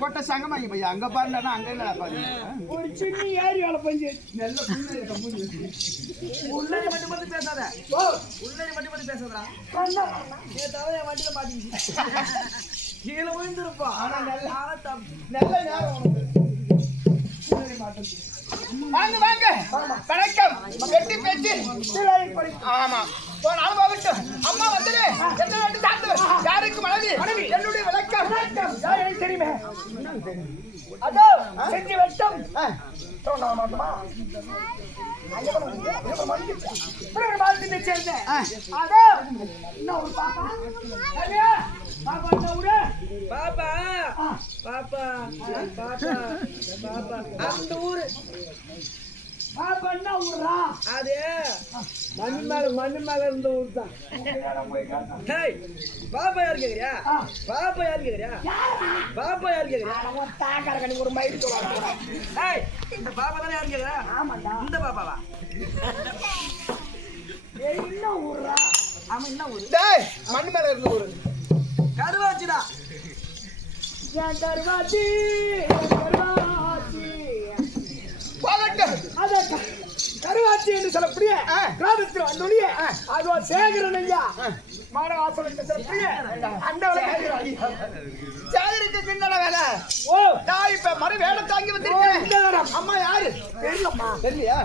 போட்ட சங்கமா பையா அங்க பாருலன்னா அங்க இல்ல பாருங்க ஒரு சின்ன ஏரி வேலை பஞ்சு நல்ல உள்ளே மட்டும் மட்டும் பேசாத ஓ உள்ளே மட்டும் மட்டும் பேசாதடா நீ தவிர என் வண்டியில மாட்டிக்கிச்சு கீழே விழுந்துருப்பா ஆனா நல்ல நேரம் வாங்க வாங்க வணக்கம் வெட்டி பேச்சு ஆமா போன அனுபவம் அம்மா வந்துரு என்ன வந்து சாத்து யாருக்கு மனைவி என்னுடைய விளக்கம் யாரை தெரியுமே அதோ செஞ்சு வெட்டம் தோணா மாட்டமா அதோ இன்னொரு பாப்பா பாப்பா என்ன ஊரு பாப்பா பாப்பா பாப்பா பாப்பா அந்த ஊரு பாப்பா என்ன ஊரா அது மண்ணு மேல இருந்த ஊர் தான் பாப்பா யாரு கேக்குறியா பாப்பா யாரு கேக்குறியா பாப்பா யாரு கேக்குறியா தாக்கார கணி ஒரு மயிறு சொல்லுவாங்க இந்த பாப்பா தானே யாரு கேக்குறா ஆமாண்டா இந்த பாப்பாவா என்ன ஊரா ஆமா என்ன ஊரு டேய் மண்ணு மேல இருந்த ஊரு கருவாச்சிடா ஏன் கருவாச்சி கருவாச்சி என்று சொல்லக்கூடிய கிராமத்தில் வந்தோடைய அது சேகரன் ஐயா மாணவாசல் என்று சொல்லக்கூடிய அந்த சேகரிக்க சின்ன வேலை ஓ நான் இப்ப மறு வேலை தாங்கி வந்திருக்கேன் அம்மா யாரு தெரியலம்மா தெரியலையா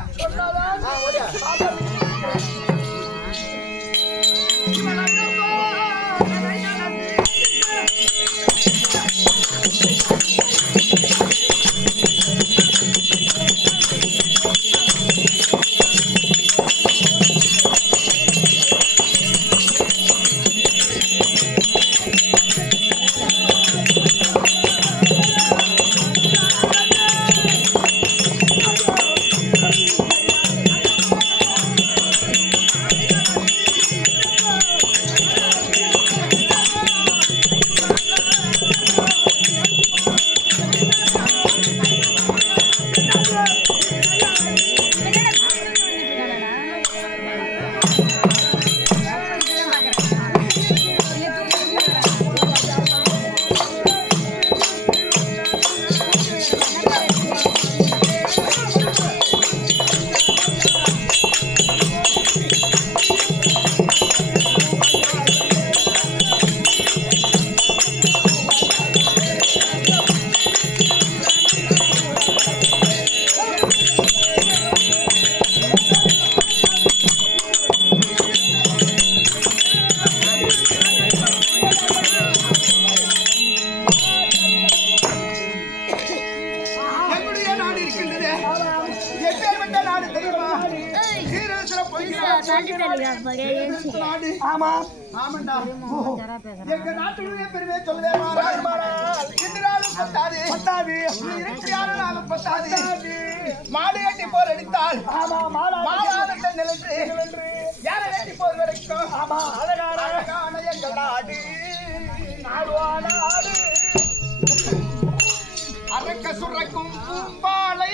ஆமா ஆமாண்டா எங்க நாட்டுடைய பெருமையை சொல்லுவேன் எந்த நாளும் பத்தாது பத்தாது இருக்கிற நாளும் பத்தாது என்றால் ஆமா மாவாதத்தை நிலன்று யாரை வேண்டி போர் வரைக்கும் ஆமா அழகான எங்கள் நாடு நாடு அரக்க சுரக்கும் பூம்பாலை